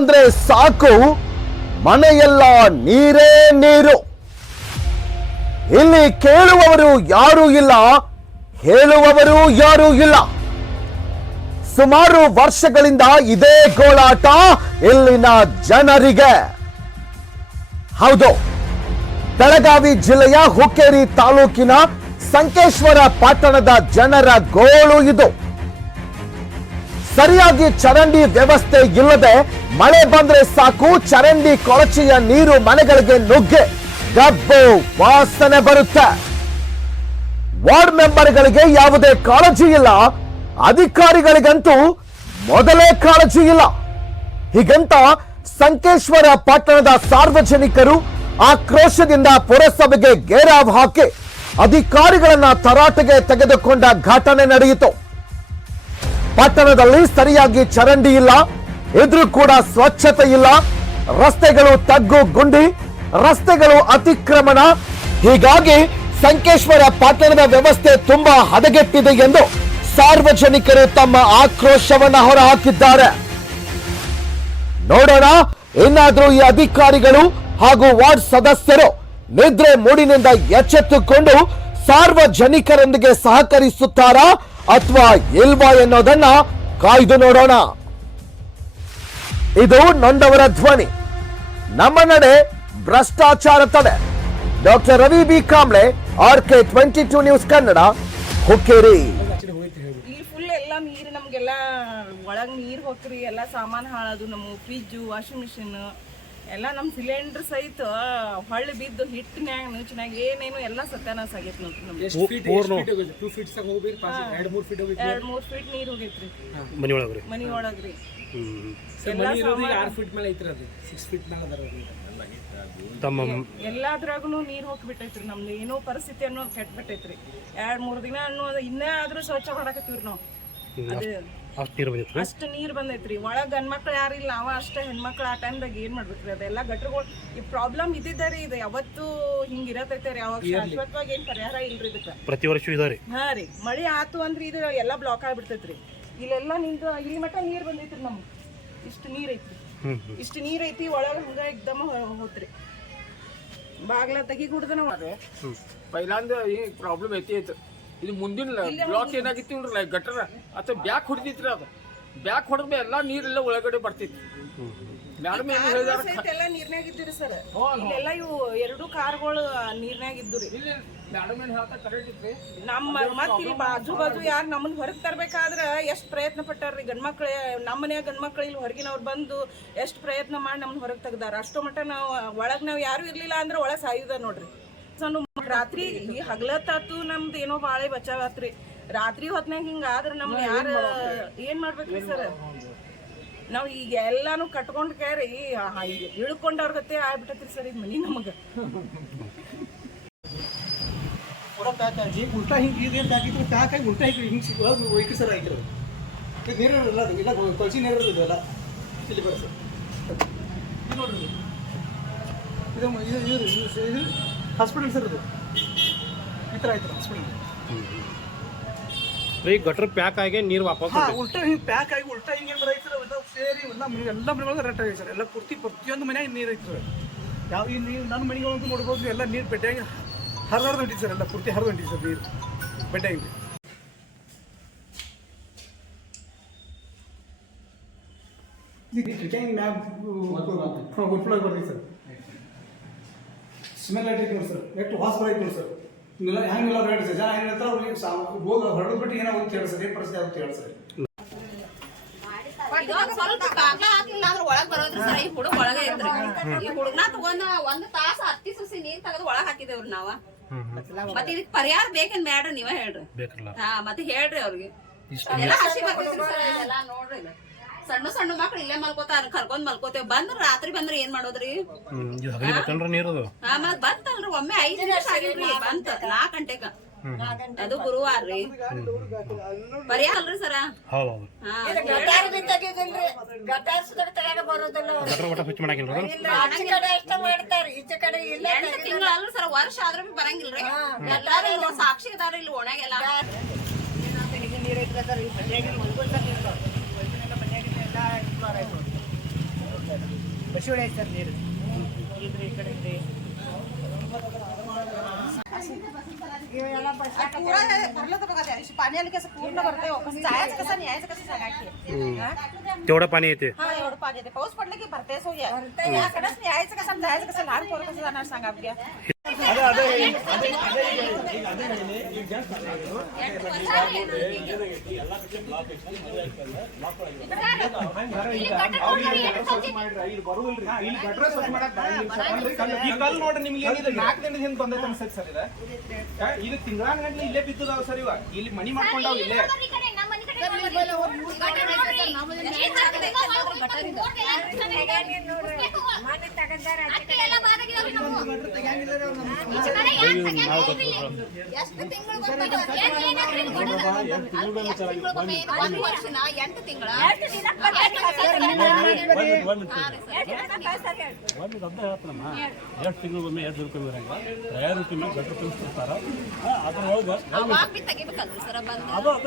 ಬಂದ್ರೆ ಸಾಕು, ಮನೆಯೆಲ್ಲ ನೀರೇ ನೀರು. ಇಲ್ಲಿ ಕೇಳುವವರು ಯಾರೂ ಇಲ್ಲ, ಹೇಳುವವರು ಯಾರೂ ಇಲ್ಲ. ಸುಮಾರು ವರ್ಷಗಳಿಂದ ಇದೇ ಗೋಳಾಟ ಇಲ್ಲಿನ ಜನರಿಗೆ. ಹೌದು, ಬೆಳಗಾವಿ ಜಿಲ್ಲೆಯ ಹುಕ್ಕೇರಿ ತಾಲೂಕಿನ ಸಂಕೇಶ್ವರ ಪಟ್ಟಣದ ಜನರ ಗೋಳು ಇದು. ಸರಿಯಾಗಿ ಚರಂಡಿ ವ್ಯವಸ್ಥೆ ಇಲ್ಲದೆ ಮಳೆ ಬಂದ್ರೆ ಸಾಕು, ಚರಂಡಿ ಕೊಳಚೆಯ ನೀರು ಮನೆಗಳಿಗೆ ನುಗ್ಗೆ, ಗಬ್ಬು ವಾಸನೆ ಬರುತ್ತೆ. ವಾರ್ಡ್ ಮೆಂಬರ್ಗಳಿಗೆ ಯಾವುದೇ ಕಾಳಜಿ ಇಲ್ಲ, ಅಧಿಕಾರಿಗಳಿಗಂತೂ ಮೊದಲೇ ಕಾಳಜಿ ಇಲ್ಲ. ಹೀಗಂತ ಸಂಕೇಶ್ವರ ಪಟ್ಟಣದ ಸಾರ್ವಜನಿಕರು ಆಕ್ರೋಶದಿಂದ ಪುರಸಭೆಗೆ ಗೇರಾವ್ ಹಾಕಿ ಅಧಿಕಾರಿಗಳನ್ನ ತರಾಟೆಗೆ ತೆಗೆದುಕೊಂಡ ಘಟನೆ ನಡೆಯಿತು. ಪಟ್ಟಣದಲ್ಲಿ ಸರಿಯಾಗಿ ಚರಂಡಿ ಇಲ್ಲ ಇದ್ರೂ ಕೂಡ ಸ್ವಚ್ಛತೆ ಇಲ್ಲ. ರಸ್ತೆಗಳು ತಗ್ಗು ಗುಂಡಿ, ರಸ್ತೆಗಳು ಅತಿಕ್ರಮಣ. ಹೀಗಾಗಿ ಸಂಕೇಶ್ವರ ಪಟ್ಟಣದ ವ್ಯವಸ್ಥೆ ತುಂಬಾ ಹದಗೆಟ್ಟಿದೆ ಎಂದು ಸಾರ್ವಜನಿಕರು ತಮ್ಮ ಆಕ್ರೋಶವನ್ನ ಹೊರಹಾಕಿದ್ದಾರೆ. ನೋಡೋಣ, ಇನ್ನಾದ್ರೂ ಈ ಅಧಿಕಾರಿಗಳು ಹಾಗೂ ವಾರ್ಡ್ ಸದಸ್ಯರು ನಿದ್ರೆ ಮೂಡಿನಿಂದ ಎಚ್ಚೆತ್ತುಕೊಂಡು ಸಾರ್ವಜನಿಕರೊಂದಿಗೆ ಸಹಕರಿಸುತ್ತಾರಾ ಅಥವಾ ಇಲ್ವಾ ಎನ್ನೋದನ್ನ ಕಾಯ್ದು ನೋಡೋಣ. ಇದು ನೊಂದವರ ಧ್ವನಿ. ನಮ್ಮ ನಡೆ ಭ್ರಷ್ಟಾಚಾರ ತಡೆ doctor Ravi B. Kamble R K twenty two news Kannada Hukkeri. ಇಲ್ಲಿ ಫುಲ್ ಎಲ್ಲ ನೀರು ನಮ್ಗೆಲ್ಲ ಒಳಗೆ ನೀರು ಹೋಗ್ರಿ ಎಲ್ಲ ಸಾಮಾನು ಹಾಳದು ನಮ್ಮ ಫ್ರಿಜ್ಜು ವಾಷಿಂಗ್ ಮಿಷಿನ್ ಎಲ್ಲ ನಮ್ಮ ಸಿಲಿಂಡರ್ ಸಹಿತ ಹೊಳ್ಳಿ ಬಿದ್ದು ಹಿಟ್ಟಿನ್ಯಾಗ ನುಚ್ಚಿನಾಗ ಏನೇನು ಎಲ್ಲ ಸತ್ಯಾನಾಶ ಆಗೈತೆ ನೋಡ್ರಿ ನಮ್ಗೆ ಎರಡು ಮೂರು ಫೀಟ್ ನೀರು ಎರಡ್ ಮೂರ್ ಫೀಟ್ ನೀರ್ ಹೋಗೈತ್ರಿ. ಮನಿ ಒಳಗ್ರಿ. ಮನಿ ಒಳಗ್ರಿ. ಎಲ್ಲಾದ್ರಾಗೂ ನೀರ್ ಹೋಗ್ಬಿಟ್ಟೈತ್ರಿ ನಮ್ದು. ಏನೋ ಪರಿಸ್ಥಿತಿ ಅನ್ನೋದು ಕೆಟ್ಬಿಟ್ಟೈತ್ರಿ. ಎರಡ್ ಮೂರ್ ದಿನ ಅನ್ನೋದು ಇನ್ನೇ ಆದ್ರೂ ಸ್ವಚ್ಛ ಮಾಡಕತ್ತೀವ್ರಿ ನಾವು. ಅದು ಅಷ್ಟು ನೀರು ಬಂದಿತ್ತು ಅಷ್ಟು ನೀರ್ ಬಂದೈತ್ರಿ. ಒಳಗ್ ಗಂಡ್ಮಕ್ಳು ಯಾರಿಲ್ಲ ನಾವ ಅಷ್ಟೇ ಹೆಣ್ಮಕ್ಳು ಆ ಟೈಮ್ದಾಗ ಏನ್ ಮಾಡ್ಬೇಕ್ರಿ ಅದೆಲ್ಲ ಗಟ್ರಗಳು ಈ ಪ್ರಾಬ್ಲಮ್ ಇದ್ದಿದ್ದಾರಿ ಇದು. ಯಾವತ್ತು ಹಿಂಗ್ ಇರತೈತೆ ರೀ. ಅವಾಗ ಶಾಶ್ವತವಾಗಿ ಏನ್ ಪರಿಹಾರ ಇಲ್ರಿ ಇದಕ್ಕ. ಪ್ರತಿ ವರ್ಷ ಇದಾರೆ ಹಾ ರೀ. ಮಳಿ ಆತು ಅಂದ್ರೆ ಇದು ಎಲ್ಲಾ ಬ್ಲಾಕ್ ಆಗ್ಬಿಡ್ತೈತ್ರಿ. ಇಲ್ಲೆಲ್ಲಾ ನಿಂತು ಇಲ್ಲಿ ಮಟ್ಟ ನೀರ್ ಬಂದೈತ್ರಿ ನಮ್ಗೆ. ಇಷ್ಟು ನೀರ್ ಐತಿ ಹ್ಮ್. ಇಷ್ಟು ನೀರ್ ಐತಿ ಒಳಗ ಹಂಗ ಎಕ್ದಮ್ ಹೋತ್ರಿ. ಬಾಗ್ಲ ತೆಗಿ ಕುಡ್ದ ನಾವು ಪೈಲಾಂದ ಈ ಪ್ರಾಬ್ಲಮ್ ಐತಿ ಐತೆ ಇದು ಮುಂದಿನ ಬ್ಲಾಕ್ ಏನಾಗಿತ್ತು ನೋಡ್ರಲ್ಲ ಗಟ್ಟರ? ಅಥವಾ ಬ್ಯಾಕ್ ಹೊಡಿತೈತ್ರಿ ಅದು. ಬ್ಯಾಕ್ ಮೇಲೆ ಎಲ್ಲಾ ನೀರೆಲ್ಲ ಒಳಗಡೆ ಬರ್ತಿತ್ತು. ಮೇಡಮ್ ಏನು ಹೇಳಿದಾರ ಸಹಿತ ಎಲ್ಲ ನೀರ್ನ್ಯಾಗ ಇದ್ದಿರಿ ಸರ್. ಇಲ್ಲೆಲ್ಲ ಇವು ಎರಡು ಕಾರ್ಗಳು ನೀರ್ನ್ಯಾಗ ಇದ್ದು ರೀ. ಮೇಡಮ್ ಏನು ಹೇಳ್ತಾ ಕರೆಕ್ಟ್ ಇತ್ತು ನಮ್ಮ ಮತ್ತೆ ಇಲ್ಲಿ ಬಾಜು ಬಾಜು ಯಾರು ನಮ್ಮನ್ನ ಹೊರಗೆ ತರ್ಬೇಕಾದ್ರ ಎಷ್ಟ್ ಪ್ರಯತ್ನ ಪಟ್ಟಾರ್ರಿ ಗಂಡ್ಮಕ್ಳೆ ನಮ್ಮ ಮನ್ಯಾಗ ಗಂಡ್ಮಕ್ಳು ಇಲ್ಲಿ ಹೊರಗಿನವ್ರು ಬಂದು ಎಷ್ಟ್ ಪ್ರಯತ್ನ ಮಾಡಿ ನಮ್ಮನ್ನ ಹೊರಗೆ ತೆಗ್ದಾರ. ಅಷ್ಟೋ ಮಟ್ಟ ನಾವು ಒಳಗ್ ನಾವ್ ಯಾರು ಇರ್ಲಿಲ್ಲ ಅಂದ್ರೆ ಒಳಗ್ ಸಾಯುದ ನೋಡ್ರಿ. ರಾತ್ರಿ ಈ ಹಗಲತ್ತಾತು ನಮ್ದು ಏನೋ ಬಾಳೆ ಬಚಾವತ್ರಿ ರಾತ್ರಿ ಹೊತ್ನಾಗ ಹಿಂಗ ಆದ್ರ ನಮ್ಗೆ ಯಾರು ಏನ್ ಮಾಡ್ಬೇಕ್ರಿ ಸರ್? ನಾವ್ ಈಗ ಎಲ್ಲಾನು ಕಟ್ಕೊಂಡ್ ಕೇರಿ ಇಳ್ಕೊಂಡವ್ರ ಗತೆ ಆಗ್ಬಿಟ್ಟತ್ರಿ ಸರ್ ಈಗ ಮನಿ ನಮಗೆ. ಪ್ಯಾಕ್ ಆಗಿ ಉಲ್ಟಾ ಹಿಂಗೆ ಇದು ಅಂತ ಹಾಕಿದ್ರು ಪ್ಯಾಕ್ ಆಗಿ ಉಲ್ಟಾ ಹಿಂಗೆ ಹಿಂಗೆ ಸಿಗೋದು ವೈಕಲ್ ಸರ್ ಆಗಿರೋದು ಇದು ನೀರು ಇರಲ್ಲ ಅದು ಇಲ್ಲ ಕೊಳಚಿ ನೀರು ಇರೋದು ಇಲ್ಲ ಇಲ್ಲಿ ಬರ ಸರ್. ಇದು ನೋಡ್ರಿ ಇದು. ಮ- ಇದು ಇದು ಹಾಸ್ಪಿಟಲ್ ಸರ್ ಇದು. ಈ ಥರ ಆಯ್ತು ಹಾಸ್ಪಿಟಲ್ ಈ ಗಟ್ರ ಪ್ಯಾಕ್ ಆಗಿ ನೀರು ವಾಪಸ್ ಉಲ್ಟಾ ಹಿಂಗೆ ಪ್ಯಾಕ್ ಆಗಿ ಉಲ್ಟಾ ಹಿಂಗೆ ಬರೈತೆ ಸೇರಿ ಎಲ್ಲ ಮನೆ ಎಲ್ಲ ಮನೆಗಳಿಗೆ ರೆಟ್ ಆಗಿದೆ ಸರ್ ಎಲ್ಲ ಪೂರ್ತಿ ಪ್ರತಿಯೊಂದು ಮನೆಯಾಗ ನೀರು ಐತೆ ಸರ್ ಯಾವ ಈ ನೀರು ನನ್ನ ಮನೆಗಳಂತೂ ಅಂತೂ ನೋಡ್ಬೋದು ಎಲ್ಲ ನೀರು ಬೆಡ್ಡಾಗಿ ಹರಿದು ಹೊಂಟಿದೆ ಸರ್ ಎಲ್ಲ ಕುರ್ತಿ ಹರಿದು ಹೊಂಟಿದೆ ಸರ್ ನೀರು ಬೆಡ್ಡಾಗಿ ಉಲ್ಫುಳಾಗಿ ಬರ್ತೈತೆ ಸರ್. ಸ್ಮೆಲ್ ಐತೆ ನೋಡಿ ಸರ್. ಎಷ್ಟು ವಾಸ ಬರೈತೆ ನೋಡಿ ಸರ್. ಎಲ್ಲ ಹೆಂಗೆಲ್ಲ ರೇಟ್ ಸರ್ ಜನ ಹೆಂಗೆ ಹೇಳ್ತಾರೆ ಅವ್ರಿಗೆ ಸಾ ಹೋಗಿ ಹೊರಡು ಬಿಟ್ಟು ಏನೋ ಹೋಗಿ ಹೇಳಿ ಸರ್. ಏನು ಪರಿಸ್ಥಿತಿ ಆಗುತ್ತೆ ಹೇಳಿ ಸರ್. ಇದೊಂದ್ ಸ್ವಲ್ಪ ಕಾಗ್ಲ ಹಾಕ್ಲಿಲ್ಲ ಅಂದ್ರೆ ಒಳಗ್ ಬರೋದ್ರಿ ಸರ್ ಈ ಹುಡುಗ ಒಳಗೆ ಇದ್ರಿ ಈ ಹುಡುಗನ ತಗೊಂಡ ಒಂದ್ ತಾಸ ಹತ್ತಿ ಸುಸಿ ನೀರ್ ತೆಗೆದು ಒಳಗ್ ಹಾಕಿದೇವ್ರಿ ನಾವ. ಮತ್ತೆ ಇದಕ್ ಪರಿಹಾರ ಬೇಕೇನ್ ಬ್ಯಾಡ್ರಿ ನೀವ ಹೇಳ್ರಿ. ಹಾ ಮತ್ತೆ ಹೇಳ್ರಿ ಅವ್ರಿಗೆ. ಎಲ್ಲ ಹಸಿ ಬರ್ತೈತ್ರಿ ಸರ್ ಇದೆಲ್ಲ ನೋಡ್ರಿ ಸಣ್ಣ ಸಣ್ಣ ಮಕ್ಳು ಇಲ್ಲೇ ಮಲ್ಕೋತಾರ ಕರ್ಕೊಂಡ್ ಮಲ್ಕೋತೇವ್. ಬಂದ್ರ ರಾತ್ರಿ ಬಂದ್ರ ಏನ್ ಮಾಡೋದ್ರಿ? ಹಾ? ಮತ್ ಬಂತಲ್ರಿ ಒಮ್ಮೆ ಐದ್ ನಿಮಿಷ ಆಗಿಲ್ರಿ ಬಂತ ನಾಲ್ಕ್ ಗಂಟೆಗ ಅದು ಗುರುವಾರ ರೀ. ಪರಿಹಾರ ಅಲ್ರಿ ಸರ? ಹೌದು ಗಟಾರ ಬಿ ತೆಗಿದಿಲ್ರಿ ಗಟಾರ ಸುತ್ತ ತೆಗಿಯಾಕ ಬರೋದಿಲ್ಲ ಅವ್ರು. ಗಟ್ರ ಒಟ್ಟ ಸ್ವಚ್ಛ ಮಾಡಾಕಿಲ್ಲ ಆಚೆ ಕಡೆ ಅಷ್ಟ ಮಾಡ್ತಾರೆ ಈಚೆ ಕಡೆ ಇಲ್ಲ ಎಂಟು ತಿಂಗಳ ಅಲ್ರಿ ಸರ್ ವರ್ಷ ಆದ್ರೂ ಬಿ ಬರಂಗಿಲ್ರಿ ಇಲ್ಲಿ ಸಾಕ್ಷಿ ಇದಾರ ಇಲ್ಲಿ ಒಣಗೆಲ್ಲ ನೀರು. ಬಸಿ ಹೊಡೆಯ ಸರ್ ನೀರು. पुरा भरलं तर बघा पूर्ण भरतंय पण जायचं कसं नाही यायचं कसं सांगा की. हम्म. हा? तेवढं पाणी येते. हा एवढं पाणी येते. पाऊस पडलं की भरतेच हो याकडंच नाही कसं जायचं कसं? लहान पोरं कसं जाणार सांगा ನೋಡ್ರಿ ನಿಮ್ಗೆ ಏನಿದೆ? ನಾಲ್ಕು ದಿನದ ಹಿಂದೆ ಬಂದೈತೆ ಅನ್ಸೈತೆ ಸರ್ ಇದು. ತಿಂಗಳ ಗಂಟ್ಲೆ ಇಲ್ಲೇ ಬಿದ್ದದಾವ ಸರ್ ಇವಾಗ. ಇಲ್ಲಿ ಮನಿ ಮಾಡ್ಕೊಂಡಾವ ಇಲ್ಲೇ. ಮನೆ ತಗದಾರ ಎಷ್ಟು ತಿಂಗಳು ಒಂದ್ ವರ್ಷನ ಎಂಟು ತಿಂಗಳ ಒಂದು ಅರ್ಧ ಹೇಳ್ತಾನಮ್ಮ ಎಷ್ಟು ತಿಂಗಳಿಗೊಮ್ಮೆ ಎರಡು ರೂಪಾಯಿ ಬರಂಗ ಎರಡು ರೂಪಾಯಿ ಮೇಲೆ ಗಟ್ರ ತುಂಬಿಸ್ತಿರ್ತಾರ ಅದ್ರೊಳಗೆ ಬಂದು ಅದು ಅರ್ಧ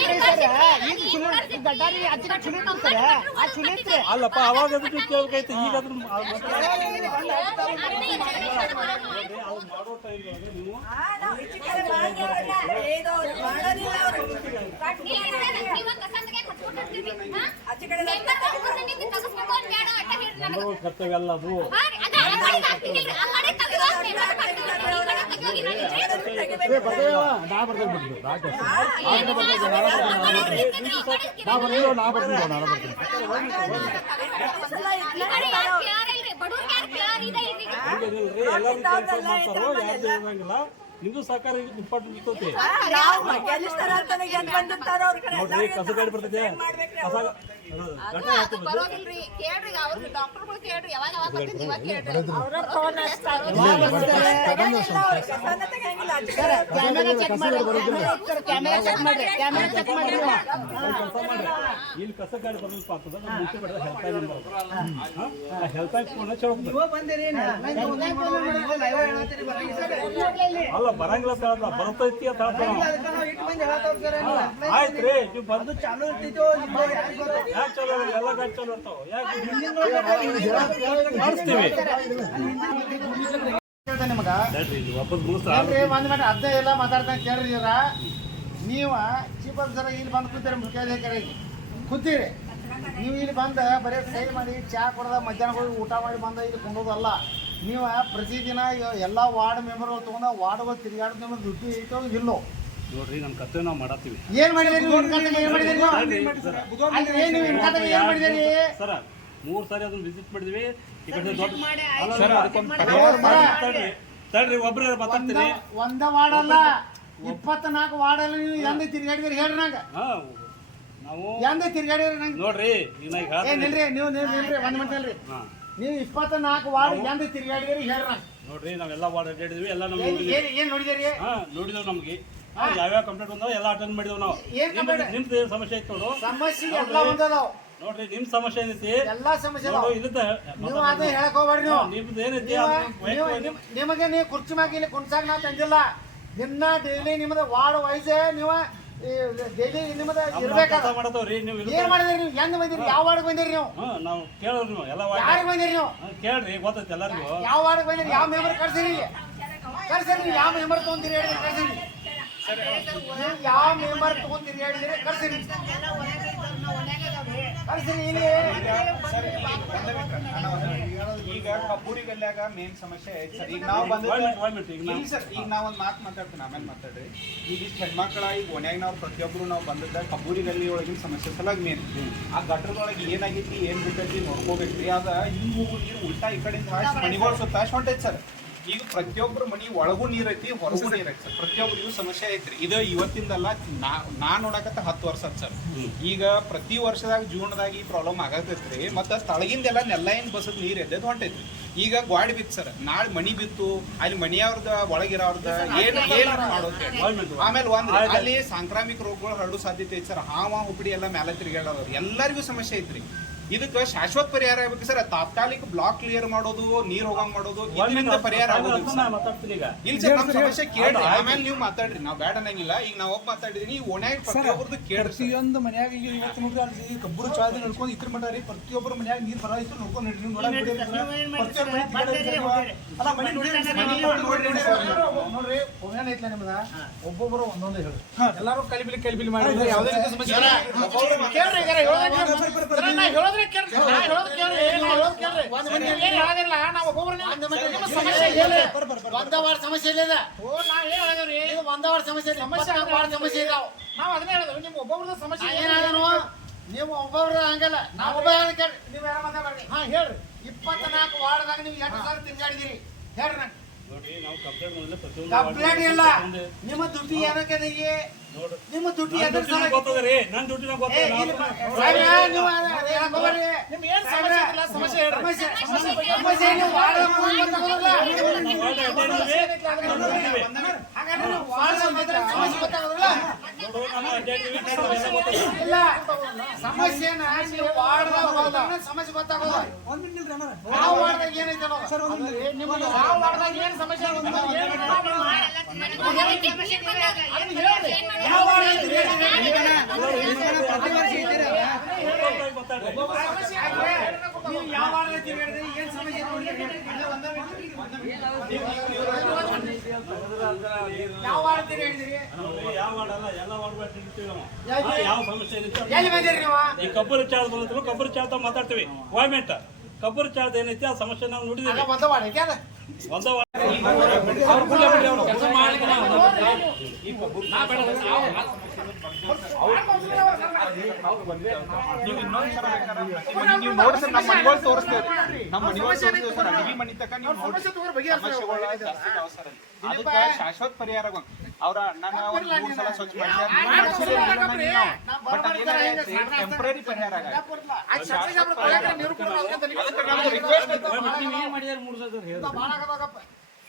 ಅಲ್ಲಪ್ಪ ಅವಾಗ ಅದಕ್ಕೆ ಕೇಳ್ಬೇಕೈತೆ ಈಗ ಅದ್ರ ಮಾಡೋ ಟೈಮ್ ನೀವು ನಮ್ಮವ್ರ ಕರ್ತವ್ಯ ಅಲ್ಲ ಅದು. ನಾ ನಾ ಬರ್ತೀನಿ ನಾ ಬರ್ತೀನಿ ಬರ್ತೀನಿ ಎಲ್ಲರೂ ಕೆಲಸ ಮಾಡ್ತಾರೋ ಯಾರು ಇರಂಗಿಲ್ಲ. ನಿಮ್ದು ಸಹಕಾರ ಇಂಪಾರ್ಟೆಂಟ್ ಇರ್ತೈತಿ ನೋಡ್ರಿ ಕಸ ಗಾಡಿ ಬರ್ತೈತೆ. ಕಸ ಇಲ್ಲಿ ಕಸ ಗಾಡಿ ಬರ್ಲಿಲ್ಪ ಆಗ್ತದ. ಮುಂಚೆ ಬಿಡದ ಹೆಲ್ತ್ ಹೆಲ್ಪ್ ಲೈನ್ ಫೋನ್ ಹಚ್ಚಿ ಅಲ್ಲ ಬರಂಗಿಲ್ಲ ಅಂತ ಹೇಳಲ್ಲ. ಬರ್ತೈತಿ ಅಂತ ಹೇಳ್ತಾರ ಆಯ್ತು ರೀ ನೀವು ಬಂದು ಚಾಲು ಇರ್ತಿದ್ದೋ ಯಾಕೆ ಚಲೋ? ಎಲ್ಲ ಗಾಡಿ ಚಲೋ ಇರ್ತಾವ. ಯಾಕೆ ಮಾಡಿಸ್ತೀವಿ ನಿಮಗ. ನೋಡ್ರಿ, ಇದು ವಾಪಸ್ ಮುಗಿಸ್ತಾ ಏನ್ರಿ ಒಂದ್ ಮಿನಿಟ್ ಅರ್ಧ ಎಲ್ಲ ಮಾತಾಡ್ತಾ ಕೇಳ್ರಿ ಇವ್ರ ನೀವು ಚೀಫ್ ಆಫೀಸರ್ ಇಲ್ಲಿ ಬಂದು ಕೂತೀರಿ ಮುಖ್ಯಾಧಿಕಾರಿ ಕೂತೀರಿ. ನೀವು ಇಲ್ಲಿ ಬಂದು ಬರೀ ಸೈ ಮಾಡಿ ಚಾ ಕೊಡದ ಮಧ್ಯಾಹ್ನ ಹೋಗಿ ಊಟ ಮಾಡಿ ಬಂದ ಇಲ್ಲಿ ಕೊಂಡೋದಲ್ಲ. ನೀವು ಪ್ರತಿದಿನ ಎಲ್ಲ ವಾರ್ಡ್ ಮೆಂಬರ್ಗಳು ತಗೊಂಡ ವಾರ್ಡ್ಗಳು ತಿರುಗಾಡೋದು ನಿಮಗೆ ದುಡ್ಡು ಐತೋ ಇಲ್ಲೋ. ನೋಡ್ರಿ ನಮ್ಮ ಕತೆ ನಾವು ಮಾಡತ್ತೀವಿ. ಏನ್ ಮಾಡಿದ್ರಿ ಏನ್ ಮಾಡಿದಿರಿ? ನೀವು ಏನು ನೀವು ಇನ್ಕಂತಾಗ ಏನ್ ಮಾಡಿದಿರಿ? ಸರ ಮೂರ್ ಸಾರಿ ಅದನ್ನ ವಿಸಿಟ್ ಮಾಡಿದ್ವಿ. ಈ ಕಡೆ ದೊಡ್ಡ ಅಲ್ಲ, ಸರ್, ಅದಕ್ಕೊಂದ್ ಅದಕ್ಕೆ ಮಾಡಿ ತಡ್ರಿ ತಡ್ರಿ ಒಬ್ರು ಮಾತಾಡ್ತೀನಿ. ಒಂದ ವಾರ್ಡ್ ಅಲ್ಲ ಇಪ್ಪತ್ನಾಲ್ಕು ವಾರ್ಡ್ ಅಲ್ಲಿ ನೀವು ಎಂದ ತಿರ್ಗಾಡಿದ್ರಿ ಹೇಳ್ರಿ ನಂಗ. ಹಾ ನಾವು ಎಂದ ತಿರ್ಗಾಡಿದ್ರಿ ನಂಗೆ? ನೋಡ್ರಿ ಈಗ ನಾ ಈಗ ಏ ಹೇಳ್ತೀನಿ. ನಿಲ್ರಿ ನೀವು ನೀವು ನಿಲ್ರಿ ಒಂದ್ ಮಿನಿಟ್ ನಿಲ್ರಿ. ಹಾ. ನೀವು ಇಪ್ಪತ್ನಾಲ್ಕು ವಾರ್ಡ್ ಎಂದ ತಿರ್ಗಾಡಿದ್ರಿ ಹೇಳ್ರಿ ನಂಗೆ. ನೋಡ್ರಿ ನಾವೆಲ್ಲ ವಾರ್ಡ್ ಅಡ್ಡಾಡಿದ್ವಿ. ಎಲ್ಲ ನಮ್ಗೆ ಏನ್ ನೋಡಿದ್ರಿ ಏನ್ ಏನ್ ನೋಡಿದಿರಿ? ಹಾ ನೋಡಿದೆವು ನಮ್ಗೆ. ಯಾವ್ಯಾವ ಕಂಪ್ಲೇಂಟ್ ಬಂದವ ಎಲ್ಲ ಅಟೆಂಡ್ ಮಾಡಿದೆವು ನಾವು. ಏನ್ complaint? ನಿಮ್ದು- ಏನ್ ಸಮಸ್ಯೆ ಇತ್ತು ನೋಡು. ಸಮಸ್ಯೆ ಎಲ್ಲ ಒಂದದಾವ್ ನೋಡ್ರಿ ನಿಮ್ ಸಮಸ್ಯೆ ಏನೈತಿ? ಎಲ್ಲಾ ಸಮಸ್ಯೆ ನೋಡು ಅದಾವ್ ಇಲ್ಲದ ನೀವು ಅದನ್ನ ಹೇಳಕ್ ಹೋಗ್ಬೇಡ್ರಿ ನೀವು. ನಿಮ್ದು ಏನೈತಿ? ನೀವು- ಅದನ್ನ ನೀವು- ವೈಯಕ್ತಿಕ- ನಿಮ್- ನಿಮಗೆ ನೀವು ಕುರ್ಚಿ ಮ್ಯಾಗ ಇಲ್ಲಿ ಕುಣ್ಸಾಕ್ ನಾ ತಂದಿಲ್ಲ. ನಿಮ್ಮ ಡೈಲಿ ನಿಮ್ದ ವಾರ್ಡ್ ವೈಸ್ ನೀವು ಡೈಲಿ ನಿಮ್ದು ನಮ್ಮ ಇರ್ಬೇಕಾದ ಕೆಲಸ ನೀವು ಏನ್ ಇಲ್ಲದ ಮಾಡಿದ್ರಿ ನೀವು? ಹೆಂಗ್ ಬಂದಿರಿ? ಯಾವ ವಾರ್ಡ್ ಬಂದಿರಿ ನೀವು? ನಾವು ಕೇಳೋರು ನೀವು ಎಲ್ಲ ವಾರ್ಡ್ ಯಾರಿಗೆ ಬಂದಿರಿ ನೀವು? ಹಾ, ಕೇಳ್ರಿ ಗೊತ್ತೈತಿ ಎಲ್ಲರಿಗೂ. ಯಾವ ವಾರ್ಡ್ ಬಂದಿರಿ? ಯಾವ ಮೆಂಬರ್ ಕಳ್ಸಿರಿ ಕಳ್ಸಿರಿ ನೀವು ಯಾವ ಮೆಂಬರ್ ತಗೊಂತೀರಿ ಹೇಳಿದ್ರೆ ಕಳ್ಸಿರಿ ನೀವು ಯಾವ ಮೆಂಬರ್ ತಗೊಂತೀರಿ ಹೇಳಿದ್ರೆ ಕರ್ಸಿರಿ ಕರ್ಸಿರಿ ಇಲ್ಲಿ ಈಗ ಕಬ್ಬೂರಿ ಗಲ್ಯಾಗ ಮೇನ್ ಸಮಸ್ಯೆ ಐತಿ ಸರ್, ಈಗ ನಾವು ಬಂದ ಸರ್ ಈಗ ನಾವ್ ಒಂದ್ ಮಾತು ಮಾತಾಡ್ತೀನಿ ಆಮೇಲೆ ಮಾತಾಡ್ರಿ ಈಗ ಇಷ್ಟು ಹೆಣ್ಮಕ್ಳ ಈಗ ಒನ್ಯಾಗ ನಾವು ಪ್ರತಿಯೊಬ್ರು ನಾವು ಬಂದದ್ದ ಕಬ್ಬೂರಿ ಗಲ್ಲಿ ಒಳಗಿನ ಸಮಸ್ಯೆ ಸಲುವಾಗಿ ಮೇನ್. ಆ ಗಟ್ರದೊಳಗೆ ಏನಾಗೈತಿ, ಏನು ಬಿಟ್ಟೈತಿ ನೋಡ್ಕೋಬೇಕ್ರಿ ಅದ ಹಿಂಗ್ ಹೋಗು ಉಲ್ಟಾ ಈ ಕಡೆಯಿಂದ ಹಾಯ್ಸಿ ಮನಿಗಳು ಸುತ್ತ ಹೊಂಟೈತಿ ಸರ್. ಈಗ ಪ್ರತಿಯೊಬ್ಬರ ಮನಿ ಒಳಗೂ ನೀರ್ ಐತಿ ಹೊರಗೂ ನೀರ್ ಐತಿ ಸರ್. ಪ್ರತಿಯೊಬ್ಬರಿಗೂ ಸಮಸ್ಯೆ ಐತ್ರಿ. ಇದು ಇವತ್ತಿಂದಲ್ಲ ನಾ ನಾ ನೋಡಕತ್ತ ಹತ್ತು ವರ್ಷ ಆತ್ ಸರ್. ಈಗ ಪ್ರತಿ ವರ್ಷದಾಗ ಜೂನ್ದಾಗ ಈ ಪ್ರಾಬ್ಲಮ್ ಆಗತೈತ್ರಿ ಮತ್ತ ತಳಗಿಂದೆಲ್ಲ ನೆಲ್ಲ ಏನ್ ಬಸದ್ ನೀರ್ ಎದ್ದೆದ್ ಹೊಂಟೈತ್ರಿ. ಈಗ ಗ್ವಾಡ್ ಬಿತ್ತು ಸರ್. ನಾಳೆ ಮನಿ ಬಿತ್ತು ಅಲ್ಲಿ ಮನಿಯವ್ರದ ಒಳಗಿರೋರ್ದ ಏನ್ ಏನು ಮಾಡೋದು? ಆಮೇಲೆ ಒಂದ್ ಅಲ್ಲಿ ಸಾಂಕ್ರಾಮಿಕ ರೋಗಗಳು ಹರಡು ಸಾಧ್ಯತೆ ಐತಿ ಸರ್. ಹಾವ ಹುಬ್ಳಿ ಎಲ್ಲ ಮ್ಯಾಲ ತಿರುಗಾಡೋದ್ರಿ ಎಲ್ಲರಿಗೂ ಸಮಸ್ಯೆ ಐತ್ರಿ. ಇದಕ್ಕ ಶಾಶ್ವತ ಪರಿಹಾರ ಆಗ್ಬೇಕು ಸರ್. ತಾತ್ಕಾಲಿಕ ಬ್ಲಾಕ್ ಕ್ಲಿಯರ್ ಮಾಡೋದು ನೀರ್ ಹೋಗಂಗ್ ಮಾಡೋದು ಇದರಿಂದ ಪರಿಹಾರ ಆಗೋದು ಇಲ್ಲ ಸರ್ ನಮ್ ಸಮಸ್ಯೆ ಕೇಳ್ರಿ. ಆಮೇಲೆ ನೀವು ಮಾತಾಡ್ರಿ. ನಾವ್ ಬೇಡ ಅನ್ನಂಗಿಲ್ಲ. ಈಗ ನಾವ್ ಒಬ್ಬ ಮಾತಾಡಿದೀನಿ ಒಣ್ಯಾಗ ಓಣ್ಯಾಗ ಪ್ರತಿಯೊಬ್ಬರದ್ದು ಕೇಳ್ರಿ. ಪ್ರತಿಯೊಂದು ಮನ್ಯಾಗ ಈಗ ಇವತ್ತು ನೋಡ್ರಿ ಅಲ್ಲಿ ಈ ಚಾದಿ ನಡ್ಕೊಂಡು ಇದ್ರ ಮಾಡ್ರಿ ರೀ ಪ್ರತಿಯೊಬ್ಬರ ಮನ್ಯಾಗ ನೀರ್ ಬರ ಇತ್ತು ನೋಡ್ಕೊಂಡು ನಡ್ರಿ. ನೀವು ನೋಡಿರಿ ಒಮ್ಮೆನ್ ಐತ್ಲ ನಿಮ್ದ? ಒಬ್ಬೊಬ್ಬರು ಒಂದೊಂದು ಹೇಳಿ ಎಲ್ಲಾರು ಕಲಿಬಿಲಿ ಕಲಿಬಿಲಿ ಮಾಡಿ. ಯಾವ್ದೇ ರೀತಿ ಸಮಸ್ಯೆ. ಕೇಳ್ರಿ ಹೇಳೋದ್ರೆ ಒಂದ ವಾರ ಸಮಸ್ಯೆ ಇಲ್ಲ. ಒಂದ ವಾರ ಸಮಸ್ಯೆ ವಾರ ಸಮಸ್ಯೆ ಇದಾವ ನಾವು ಅದನ್ನ ಹೇಳೋದು ನಿಮ್ಮ ಒಬ್ಬೊಬ್ರದ ಸಮಸ್ಯೆ ಏನಾದನು ನೀವು ಒಬ್ಬೊಬ್ರ ಹಂಗಲ್ಲ. ನಾವು ಒಬ್ಬ ನೀವು ಯಾರ ಮಾತಾಡ್ರಿ? ಹಾ ಹೇಳ್ರಿ. ಇಪ್ಪತ್ನಾಲ್ಕು ವಾರ್ಡ್ದಾಗ ನೀವು ಎಂಟು ಸಾವಿರ ತಿಂಗಾಡಿದಿರಿ. ಹೇಳ್ರಿ ನಂಗೆ. ಕಂಪ್ಲೇಂಟ್ ಇಲ್ಲ. ನಿಮ್ಮ ದುಡ್ಡು ಏನಕ್ಕೆ ನಿಮ್ಮ ದುಡ್ಡಿ ಎದ್ರ ಡ್ಯೂಟಿ ನಂಗ್ ಗೊತ್ತದ್ರಿ ನನ್ ಡ್ಯೂಟಿ ನಂಗ್ ನೀವು. ಸಾಹೇಬ್ರೆ, ಸಮಸ್ಯೆ ನೀವು ಸಮಸ್ಯೆನ ನೀವು ವಾರ್ಡ್ದಾಗ ಸಮಸ್ಯೆ ಗೊತ್ತಾಗೋದು ವಾರ್ಡ್ದಾಗ ಏನೈತೆ. ಅಂದ್ರೆ ನಿಮ್ಮದು ಯಾವ ವಾರ್ಡ್ದಾಗ ಏನ್ ಸಮಸ್ಯೆ ಆಗೋದು ಅಂತ ಏನು ಅದನ್ನ ಹೇಳ್ರಿ. ಯಾವ ವಾರ್ಡ್ ಐತ್ರಿ? ಸಮಸ್ಯೆ ಆಗಿದೆ. ನೀವು ಯಾವ ವಾರ್ಡ್ ಐತಿ ಹೇಳಿದ್ರೆ ಏನ್ ಸಮಸ್ಯೆ. ಯಾವ ಸಮಸ್ಯೆ ಈ ಕಬ್ಬರು ಚಾಳ ಬಂದ್ರು ಕಬ್ಬರು ಚಾರ್ಜ್ ಮಾತಾಡ್ತೀವಿ ವಾಯ್ಮೆಂಟ್ ಕಬ್ಬರು ಚಾಳ್ದ ಏನೈತಿ ಆ ಸಮಸ್ಯೆ ನಾವು ನೋಡಿದೀವಿ ಆಗ ಒಂದ ನೀವು ಇನ್ನೊಂದ್ ಸಲ ಬೇಕಾದ್ರೆ ಪ್ರತಿ ಮನೆ ನೀವು ನೋಡಿ ಸರ್ ನಮ್ಮ ಮನಿಗಳು ತೋರಿಸ್ತೇವೆ. ನಮ್ಮ ಮನಿಗಳು ತೋರಿಸ್ತೇವೆ ಸರ್ ಅಡಿಗೆ ಮನಿ ತಕ ನೀವು ನೋಡಿ ಸಮಸ್ಯೆಗಳು ಜಾಸ್ತಿ ಇದಾವ ಸರ್ ಅಲ್ಲಿ. ಅದಕ್ಕ ಶಾಶ್ವತ ಪರಿಹಾರ ಅವ್ರ ಅಣ್ಣನ ಒಂದ್ ಮೂರ್ ಸಲ ಸ್ವಚ್ಛ ಬಟ್ ಟೆಂಪರರಿ ಪರಿಹಾರ ಆಗ ಅದಕ್ಕೆ ನಮ್ದು ರಿಕ್ವೆಸ್ಟ್ ಆಗದಾಗಪ್ಪ.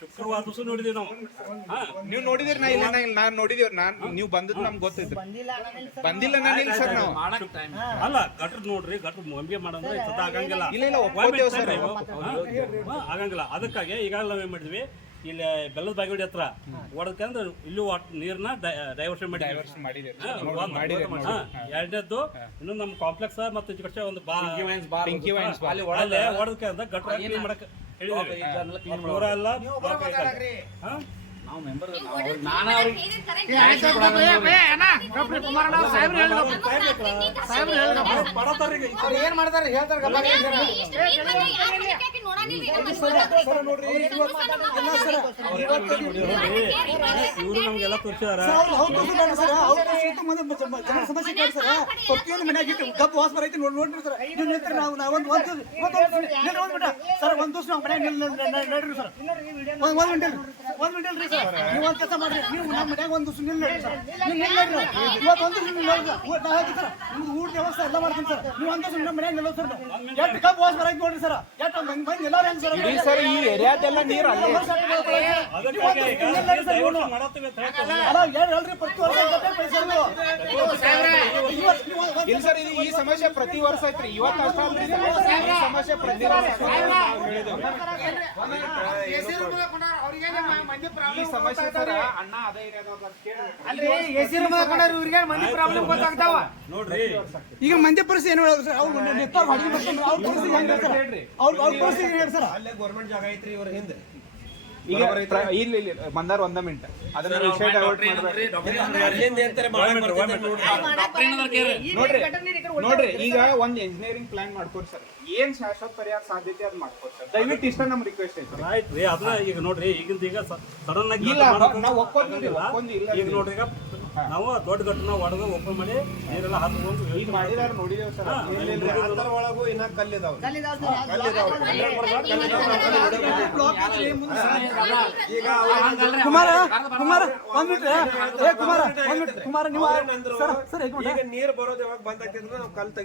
ಶುಕ್ರವಾರ ದಿವಸ ನೋಡಿದೀವಿ ನಾವು. ಹಾ. ನೀವು ನೋಡಿದಿರಿ ನಾ ಇಲ್ಲ ನಾ ಇಲ್ಲ ನಾನ್ ನೋಡಿದೀವಿ. ನಾನ್ ನೀವು ಬಂದದ್ದು ನಮ್ಗೆ ಗೊತ್ತಿದ್ರು ಬಂದಿಲ್ಲ ನಾನು ಇಲ್ಲ ಸರ್ ನಾವು. ಅಲ್ಲ ಗಟ್ರ ನೋಡ್ರಿ ಗಟ್ರ ಮೊಂಬೆ ಮಾಡಂದ್ರೆ ಸತ ಆಗಂಗಿಲ್ಲ. ಇಲ್ಲ, ಇಲ್ಲ, ಒಪ್ಕೊತೇವ್. ಹಾ, ಆಗಂಗಿಲ್ಲ. ಅದಕ್ಕಾಗಿ ಈಗಾಗಲೇ ನಾವೇನ್ ಮಾಡಿದ್ವಿ? ಇಲ್ಲಿ ಬೆಲ್ಲದ ಬಾಗಿಡಿ ಹತ್ರ ಹೊಡೆದ್ಕಂದ್ರೆ ಇಲ್ಲೂ ವಾಟ್ ನೀರ್ನ ಡೈವರ್ಷನ್ ಮಾಡಿದ್ವಿ. ಡೈವರ್ಷನ್ ಮಾಡಿದ್ದೀರಿ ಹಾ, ಮಾಡಿದ್ದೀರಿ ಹಾ, ಎರಡನೇದ್ದು ಇನ್ನು ನಮ್ಮ ಕಾಂಪ್ಲೆಕ್ಸ್ ಮತ್ತು ಈ ಕಡೆ ಒಂದು ಬಾ ಪಿಂಕಿ ವೈನ್ಸ್ ಬಾರ್. ಅಲ್ಲಿ ಹೊಡೆದ್ಕಂದ್ರೆ ಗಟ್ರ ಕ್ಲೀನ್ ಮಾಡಕ್ ಹೇಳಿದ್ವಿ ಪೂರ ಎಲ್ಲ ಏನ್ ಮಾಡ್ತಾರೆ ಇವರು ನಮ್ಗೆಲ್ಲ ತೋರಿಸಿದಾರ ಸರ್, ಸಮಸ್ಯೆ ಕೇಳಿ. ಪ್ರತಿಯೊಂದು ಮನ್ಯಾಗ ಇಟ್ಟು ವಾಸ ಬರೈತಿ ನೋಡಿ ನೋಡ್ರಿ ಸರ್ ನೀವು ನಿಂತ್ರೆ ನಾವು ನಾವು ಒಂದು ಒಂದು ಒಂದು ನಿಲ್ರಿ ಮಿನಿಟ್ ಸರ್ ಒಂದು ದಿವಸ ನಾವು ಮನ್ಯಾಗ ನಿಲ್ ನಿಲ್- ನಿಲ್- ನಡ್ರಿ ಸರ್ ಒಂದು ಒಂದು ರೀ ಸರ್ ನೀವು ಒಂದು ಕೆಲಸ ಮಾಡ್ರಿ. ನೀವು ನಮ್ಮ ಮನ್ಯಾಗ ಒಂದು ಸುನಿಲ್ ನಿಲ್ ನಡ್ರಿ ಸರ್. ನೀವು ನಿಲ್ ಇವತ್ತು ಒಂದು ನಿಲ್ ನಡ್ರಿ ಸರ್. ನಿಮ್ಗೆ ಊಟ ವ್ಯವಸ್ಥೆ ಎಲ್ಲ ಮಾಡ್ತೀನಿ ಸರ್. ನೀವು ಒಂದು ಸುಮ್ಮನೆ ನಮ್ಮ ಮನ್ಯಾಗ ನಿಲ್ಲೋ ಸರ್ ಎಷ್ಟು ಕಪ್ ವಾಸ್ ಬರಕ್ಕೆ ನೋಡ್ರಿ ಸರ್. ಎಷ್ಟು ಮಂದಿ ಮಂದಿ ಎಲ್ಲರೂ ಹೆಂಗ್ ಸರ್? ಈ ಸರ್ ಈ ಏರಿಯಾದೆಲ್ಲ ನೀರು ಅಲ್ಲೇ. ಅಲ್ಲ ಏನ್ ಹೇಳ್ರಿ. ಪ್ರತಿ ವರ್ಷ ಪೈಸೆ ಇಲ್ಲ ಸರ್ ಇದು ಈ ಸಮಸ್ಯೆ ಪ್ರತಿ ವರ್ಷ ಐತ್ರಿ. ಇವತ್ತು ಅಷ್ಟ ಅಲ್ರಿ ಈ ಸಮಸ್ಯೆ ಪ್ರತಿ ವರ್ಷ. ನಾವು ಹೇಳಿದೇವ್ರಿ. ಈ ಸಮಸ್ಯೆ ಸರ್. ಅಣ್ಣ ಅದೇ ಏರಿಯಾದವ್ರು ಅಂತ ಕೇಳ್ರಿ. ನೋಡ್ರಿ. ಈಗ ಮಂದಿ ಪರಿಸ್ಥಿತಿ ಏನು ಹೇಳೋದು ಸರ್? ಅವ್ರು ನೆಟ್ವರ್ಕ್ ಹೊಡಿಗೆ ಬರ್ತಾರೆ ಅವ್ರ ಪರಿಸ್ಥಿತಿ ಹೆಂಗೆ ಸರ್ ಅವ್ರ ಅವ್ರ ಪರಿಸ್ಥಿತಿ ಇವ್ರ ಸರ್ ಈಗ ಪ್ರ- ಇಲ್ಲ ಇಲ್ಲ ಇಲ್ಲ. ಮಂದಾರ ಒಂದ ಮಿನಿಟ್ ಅದನ್ನ ವಿಷಯ ಡೈವರ್ಟ್ ಮಾಡ್ಬೇಡ್ರಿ ನೋಡ್ರಿ. ನೋಡ್ರಿ ಈಗ ಒಂದ್ ಇಂಜಿನಿಯರಿಂಗ್ ಪ್ಲಾನ್ ಮಾಡ್ಕೋರಿ ಸರ್. ಏನ್ ಶಾಶ್ವತ ಪರಿಹಾರ ಸಾಧ್ಯತೆ ಅದ್ ಮಾಡ್ಕೋರಿ ಸರ್. ದಯವಿಟ್ಟು ಇಷ್ಟ ನಮ್ ರಿಕ್ವೆಸ್ಟ್ ಐತೆ. ಆಯ್ತು ರೀ ಅದನ್ನ ಈಗ ನೋಡ್ರಿ ಈಗಿಂದ ಈಗ ಸಡನ್ ಆಗಿ ಇಲ್ಲ, ನಾವು ಒಪ್ಕೊಂತೀವಿ, ಇಲ್ಲ. ಇಲ್ಲ ಈಗ ನೋಡ್ರಿ ಈಗ ನಾವು ದೊಡ್ಡ ಗಟ್ಟನ ಹೊಡೆದು ಓಪನ್ ಮಾಡಿ ನೀರೆಲ್ಲ ಹಾಕೊಂಡು ಈಗ ಮಾಡಿದಾರ ನೋಡಿದೇವ್ ಸರ್ ಬ್ಲಾಕ್ ಇದೆ, ಮುಂದೆ ಸರ್. ಕುಮಾರ ಕುಮಾರ ಒಂದ್ ಮಿನಿಟ್ ಏ ಕುಮಾರ ಒಂದ್ ಮಿನಿಟ್ ಕುಮಾರ ನೀವು ಸರ್ ಸರ್ ಏಕ್ ಈಗ ನೀರ್ ಬರೋದು ಯಾವಾಗ ಬಂದ್ ಆಗ್ತಿದ್ರೆ ನಾವು ಕಲ್ ಅಂತ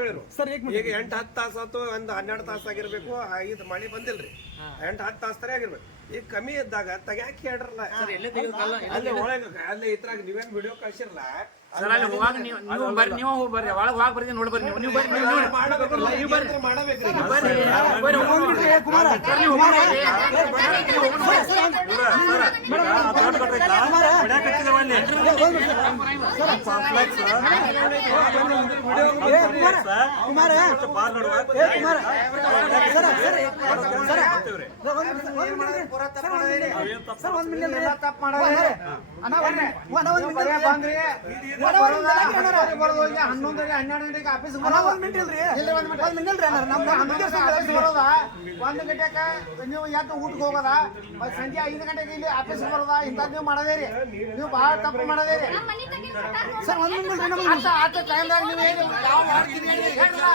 ಹೇಳಿರು ಸರ್ ಏಕ್ ಈಗ ಮಿನಿಟ್ ಎಂಟ್ ಹತ್ತು ತಾಸು ಆಯ್ತು ಒಂದ್ ಹನ್ನೆರಡು ತಾಸ ಆಗಿರ್ಬೇಕು ಇದು ಮಳಿ ಬಂದಿಲ್ರಿ. ಎಂಟ್ ಹತ್ತು ತಾಸ ತರ ಆಗಿರ್ಬೇಕು. ಈಗ ಕಮ್ಮಿ ಇದ್ದಾಗ ತೆಗ್ಯಾಕ ಹೇಳ್ರಲ್ಲ. ಅಲ್ಲಿ ಒಳಗೆ ಅಲ್ಲಿ ಇದ್ರಾಗ ನೀವೇನ್ ವಿಡಿಯೋ ಕಳ್ಸಿರಲ್ಲ ಮಾಡಬೇಕ್ರಿ ಒಂದ್ ಮಿನಿಟ್ ಏ ಒಳಗೆ ಹೋಗ ಸರ್, ನೋಡಿ ಬರ್ರಿ ನೀವು ಐತಲ್ಲ, ಹೊಡ್ಯಾಕ್ ಹಚ್ಚಿದೇವ ಅಲ್ಲಿ. ಕಾಂಪ್ಲೆಕ್ಸ್ ಏ Kumara Kumara sir sir sir ಒಂದ್. Sir, million. ಸರ್ ಮಿನಿಟ್ ರೀ. ಅಣ್ಣ, ಒಂದ್ ಮಿನಿಟ್. ಅಣ್ಣ, ಒಂದ್ ಹನ್ನೆರಡು ಗಂಟೆಗೆ ಆಫೀಸ್ ಒಂದ್ ಮಿನಿಟ್. ಒಂದ್ ಮಿನಿಟ್ ಇಲ್ರಿ. ಒಂದ್ ಮಿನಿಟ್ ಇಲ್ರಿ ಅಣ್ಣ. ನಮ್ ನಮ್ ಹುಡುಗ್ರು ಬರೋದ ಒಂದು ಗಂಟೆಕ ನೀವು ಯಾಕ ಊಟಕ್ಕೆ ಹೋಗೋದ? ಮತ್ತ್ ಸಂಜೆ ಐದು ಗಂಟೆಗೆ ಇಲ್ಲಿ ಆಫೀಸ್ ಬರೋದ? ಇಂಥದ್ದು ನೀವು ಮಾಡದೇರಿ ನೀವು ಬಹಳ ತಪ್ಪು ಮಾಡದೇರಿ ಸರ್ ಒಂದ್ ಮಿನಿಟ್ ನಮ್ಗೆ ಆತ ಟೈಮ್ದಾಗ ನೀವು ಏನು ಯಾವ ಮಾಡ್ತೀರಿ ಸರ್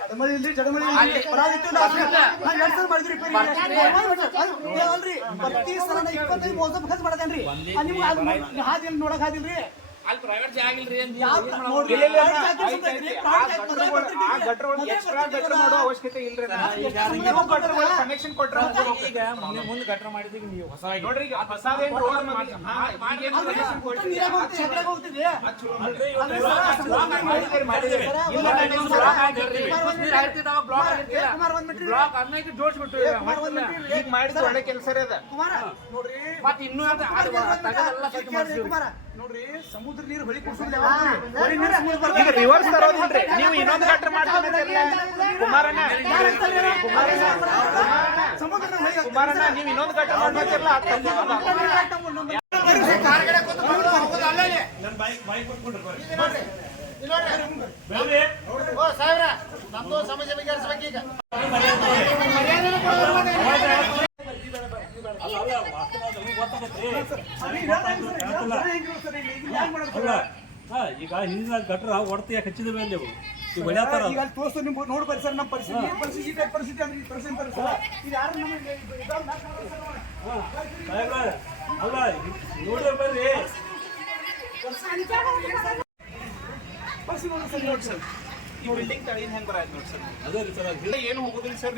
ಜಡಮಳಿ ಇಲ್ರಿ ಜಡಮಳಿ ಇಲ್ರಿ. ಪರಾಗ್ ಇತ್ತು ನಾವು ನಾವು ಸಲ ಮಾಡಿದ್ರಿ ಅಲ್ರಿ ಪ್ರತಿ ಸಲ ಇಪ್ಪತ್ತೈದು ಮೂವತ್ತು ಖರ್ಚು ಮಾಡದೇನ್ರಿ ನಿಮ್ಗೆ ಹಾದಿ ನೋಡಕ್ ಹಾದಿಲ್ರಿ ಅಲ್ಲಿ ಪ್ರೈವೇಟ್ ಜಾಗ ಇಲ್ರಿ ಅವಶ್ಯಕತೆ ಇಲ್ರಿ ಕನೆಕ್ಷನ್ ಕೊಟ್ರೆ ಈಗ ಮುಂದೆ ಮುಂದೆ ಗಟ್ರ ಮಾಡಿದೀಗ ನೀವು ಹೊಸ ನೋಡ್ರಿ ಈಗ ಹೊಸದೇನ್ ರೋಡ್ ಮಾಡಿ ಈಗೇನ್ ಅಲ್ರಿ, connection ಕೊಟ್ರಿ? ಒಟ್ಟು ನೀರಾಗ ಹೋಗ್ತಿದೆ, ಎದ್ರಾಗ ಹೋಗ್ತಿದೆ. ಅಲ್ರಿ, ಅಲ್ರಿ ಸರ, ಮಾಡಿದ್ದೀರಿ, ಮಾಡಿದ್ದೀರಿ. ಸರ, ಇಲ್ಲ, ಒಂದ್ ನೀವು ಮಿನಿಟ್ ಬ್ಲಾಕ್ ಸರ. ಆಗಿರ್ರಿ. ಕುಮಾರ್ ಒಂದ್ ಮಿನಿಟ್. ಬ್ಲಾಕ್ ಏ, ಕುಮಾರ್ ಒಂದ್ ಮಿನಿಟ್ ರೀ. ಬ್ಲಾಕ್ ಅನ್ನಕ್ಕೆ ಜೋಡಿಸ್ಬಿಟ್ಟು ಏ, ಕುಮಾರ್ ಒಂದ್ ಮಿನಿಟ್ ರೀ. ಈಗ ಮಾಡಿದ ಒಳ್ಳೆ ಕೆಲಸ ರೀ ಅದ ನೋಡ್ರಿ ಮತ್ತೆ ಇನ್ನೂ ಅದು ಸ್ವಚ್ಛ ನೋಡ್ರಿ ಸಮುದ್ರ ನೀರು ಹೊಳಿ ಕುಡಿಸೋದಿಲ್ಲ ನೀವು ಇನ್ನೊಂದು ಗಟ್ರ ಮಾಡ್ತಾನೆ ಕುಮಾರಣ್ಣ. ಕುಮಾರಣ್ಣ ಸಮುದ್ರ ಹೊಳಿ ಕುಮಾರಣ್ಣ ನೀವು ಇನ್ನೊಂದು ಗಟ್ರ ಮಾಡ್ಬೇಕಿಲ್ಲ ನನ್ನ ಬೈಕ್ ಬೈಕ್ ಕೊಟ್ಬಿಡ್ರಿ ಬರ್ರಿ. ಬರ್ರಿ. ಓ ನಮ್ದು ಸಮಸ್ಯೆ ಈಗ. ಅಲ್ಲ? ಹಾ, ಈಗ ಹಿಂದಿನ ಗಟ್ರ ಹೊಡ್ತಿ ಕಚ್ಚಿದ ಮೇಲೆ ಅವು ಈಗ ಹೊಡ್ಯಾತಾರ ಈಗ ಅಲ್ಲಿ ತೋರ್ಸು ನಿಮ್ಗೆ ನೋಡ್ಬರ್ರಿ ಸರ್ ನಮ್ಮ ಪರಿಸ್ಥಿತಿ. ಪರಿಸ್ಥಿತಿ ಪರಿಸ್ಥಿತಿ ಅಂದ್ರೆ ಈ ಪರಿಸ್ಥಿತಿ ಅಂತಾರೆ ಸರ್. ಇದು ಯಾರು ನಮಗೆ ಇದಾವ್ ನಾಲ್ಕು ಜನ ಸರ್. ಸಾಹೇಬ್ರ, ಅಲ್ಲ ನೋಡ್ರಿ ಬರ್ರಿ. ಪರಿಸ್ಥಿತಿ ನೋಡಿ ಸರ್ ನೋಡಿ ಸರ್. ಬಿಲ್ಡಿಂಗ್ ತಳಿನ ಹೆಂಗ್ ಬರಾಯ್ತು ನೋಡಿ ಸರ್ ಅದೇ ರೀ ಸರ್ ಏನು ಹೋಗುದಿಲ್ಲ ಸರ್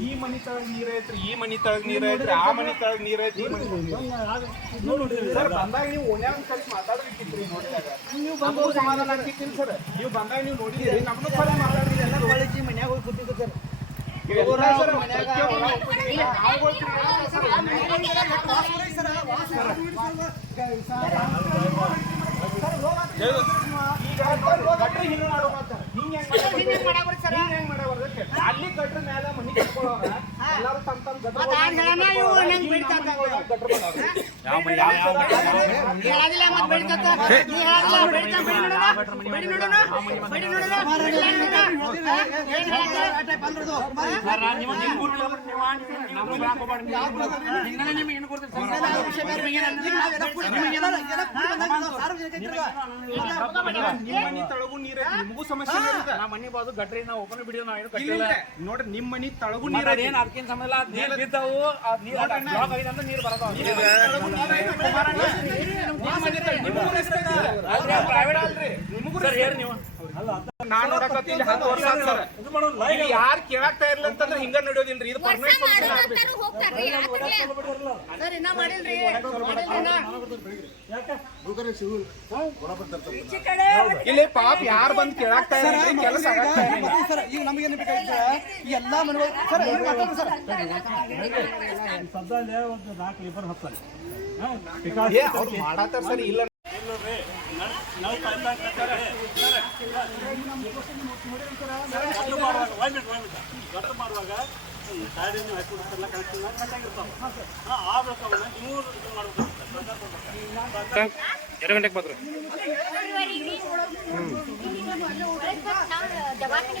ಈ ಮನಿ ತಳಗ್ ನೀರ್ ಐತ್ರಿ ಈ ಮನಿ ತಳಗ್ ನೀರ್ ಐತ್ರಿ ಆ ಮನಿ ತಳಗ್ ನೀರ್ ಐತ್ರಿ ಈ ಮನಿ ಸರ್ ಬಂದಾಗ ನೀವು ಓಣ್ಯಾಗ ಒಂದ್ ಸ್ವಲ್ಪ ಮಾತಾಡ್ಬೇಕಿತ್ರಿ ನೋಡಿದಾಗ ನೀವು ಬಂದು ಸಮಾಧಾನ ಆಗ್ತಿತ್ತಿಲ್ಲ ಸರ್ ನೀವು ಬಂದಾಗ ನೀವು ನೋಡಿದ್ರಿ ನಮ್ದು ಫಲ ಮಾತಾಡ್ರಿ ಎಲ್ಲ ಕಾಲೇಜಿ ಮನ್ಯಾಗ ಹೋಗಿ ಕೂತಿದ್ದು ಸರ್ ಸರ್ ಅಲ್ಲಿ ಕಟ್ರ ಮ್ಯಾಲ ಮನಿ ಕಟ್ಕೊಳ್ಳೋರ ತಳಗು ನೀರ. ನಿಮಗೂ ಸಮಸ್ಯೆ ನಮ್ಮ ನಾ ಮನಿ ಬಾಜು ಗಟ್ರಿ ನಾ ಓಪನ್ ಬಿಡಿಯೋ ನಾವು ಏನು ಕಟ್ಟಿಲ್ಲ. ನೋಡ್ರಿ ನಿಮ್ಮ ಮನಿ ತಳಗು ನೀರ. ಏನ್ ಅದಕ್ಕೇನ್ ಇಲ್ಲ ಅದ್ ನೀರ್ ಅದ್ ನೀರ್ ಬ್ಲಾಕ್ ಆಗಿದೆ ಅಂದ್ರೆ ನೀರ್ ಬರತಾವ ಪ್ರೈವೇಟ್ ಅಲ್ರಿ ನಿಮಗೂ ಸರ್ ಹೇಳಿ ನೀವು. ನಾನ್ ಯಾರು ಅಂತಂದ್ರೆ ಹಿಂಗ ನಡೆಯೋದಿಲ್ರಿ ಇದು ಪರ್ಮನೆಂಟ್ ಸೊಲ್ಯೂಷನ್ ಆಗ್ಬೇಕು. ಇಲ್ಲಿ ಪಾಪ ಯಾರು ಬಂದು ಕೇಳಾಕ್ತಾ ಇರ್ಲಿ ಕೆಲಸ ಆಗತ್ತಾ ಇಲ್ಲ. ಸರ್ ಈಗ ನಮಗೇನು ಬೇಕಾಗಿತ್ತು ಈ ಎಲ್ಲಾ ಮನೆಗಳು ಸರ್ ಒಂದು ನಾಲ್ಕು ಲೇಬರ್ ಹತ್ತಾರೆ ಏ ಅವ್ರು ಮಾಡತ್ತಾರ ಸರ್ ಇಲ್ಲ. ನಾವು ಗಟ್ರು ಮಾಡುವಾಗ ಗಾಡಿ ನೀವು ಹಾಕಿಬಿಡ್ತಾರಲ್ಲ ಕನೆಕ್ಷನ್ ಕಟ್ಟಾಗಿರ್ತಾವ ಹಾಂ ಆಗ್ಬೇಕು ಅವನ್ನ ನೀವು ಇದು ಮಾಡ್ಬೇಕು ಎರಡು ಗಂಟೆಗೆ ಬಂದ್ರು. ದವಾಖಾನೆ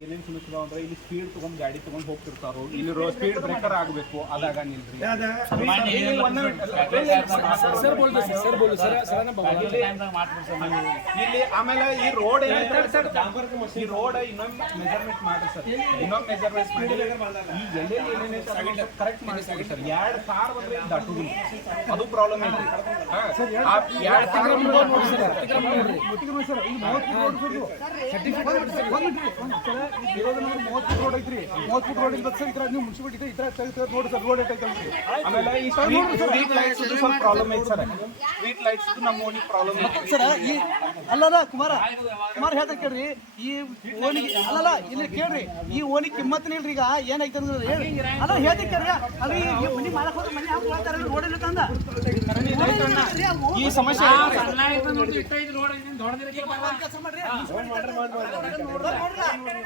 ಏನೇನ್ ಸಮಸ್ಯೆ ಅಂದ್ರೆ ಇಲ್ಲಿ ಸ್ಪೀಡ್ ತಗೊಂಡ್ ಗಾಡಿ ತಗೊಂಡ್ ಹೋಗ್ತಿರ್ತಾರೋ ಇಲ್ಲಿ ಸ್ಪೀಡ್ ಬ್ರೇಕರ್ ಆಗ್ಬೇಕು ಅದಾಗ ನಿಲ್ರಿ. ಇಲ್ಲಿ ಆಮೇಲೆ ಈ ರೋಡ್ ಏನೈತೆ ಸರ್ ಈ ರೋಡ್ ಇನ್ನೊಂದು ಮೆಜರ್ಮೆಂಟ್ ಮಾಡ್ರಿ ಸರ್ ಇನ್ನೊಂದು ಮೆಜರ್ಮೆಂಟ್ ಮಾಡಿ. ಈ ಎಲ್ಲೆಲ್ಲಿ ಏನೇನೈತೆ ಕರೆಕ್ಟ್ ಮಾಡಿ ಸರ್ ಎರಡು ಕಾರ್ ಬಂದ್ರೆ ದಾಟುದಿಲ್ಲ. ಅದು ಪ್ರಾಬ್ಲಮ್ ಐತಿ ಎರಡ್ ಕಾರ್ ಸರ್ ಇಲ್ಲಿ ಇರೋದು ನಮ್ಗೆ ಮೂವತ್ತು ರೋಡ್ ಐತ್ರಿ ಮೂವತ್ತು ಫುಟ್ ರೋಡ್ ಇಲ್ಲ ಸರ್ ಇದ್ರ ನೀವು ಮುನ್ಸಿಪಾಲಿಟಿ ಇದ್ರ ತೆಗ್ದು ನೋಡಿ ಸರ್ ರೋಡ್ ಐತಲ್ರಿ ಆಮೇಲೆ ಈ ಸ್ಟ್ರೀಟ್ ಲೈಟ್ಸ್ ಸ್ವಲ್ಪ ಪ್ರಾಬ್ಲಮ್ ಐತಿ ಸರ್ ಸ್ಟ್ರೀಟ್ ಲೈಟ್ಸ್ ನಮ್ಮ ಓಣಿ ಪ್ರಾಬ್ಲಮ್ ಐತಿ ಸರ್ ಈ ಅಲ್ಲಲ್ಲ ಕುಮಾರ ಕುಮಾರ ಹೇಳ್ತಾ ಕೇಳ್ರಿ ಈ ಓಣಿಗೆ ಅಲ್ಲಲ್ಲ ಇಲ್ಲಿ ಕೇಳ್ರಿ ಈ ಓಣಿ ಕಿಮ್ಮತ್ ಇಲ್ರಿ ಈಗ ಏನಾಯ್ತು ಅಂದ್ರೆ ಹೇಳಿ ಅಲ್ಲ ಹೇಳ್ತಿ ಕೇಳ್ರಿ ಅಲ್ಲ ಈ ಈ ಮನಿ ಮಾಡಕ್ ಹೋದ್ರೆ ಮನಿ ಹಾಕಿ ಮಾಡ್ತಾರ ರೋಡ್ ಇಲ್ಲ ತಂದ ಈ ಸಮಸ್ಯೆ ಕೆಲಸ ಮಾಡ್ರಿ.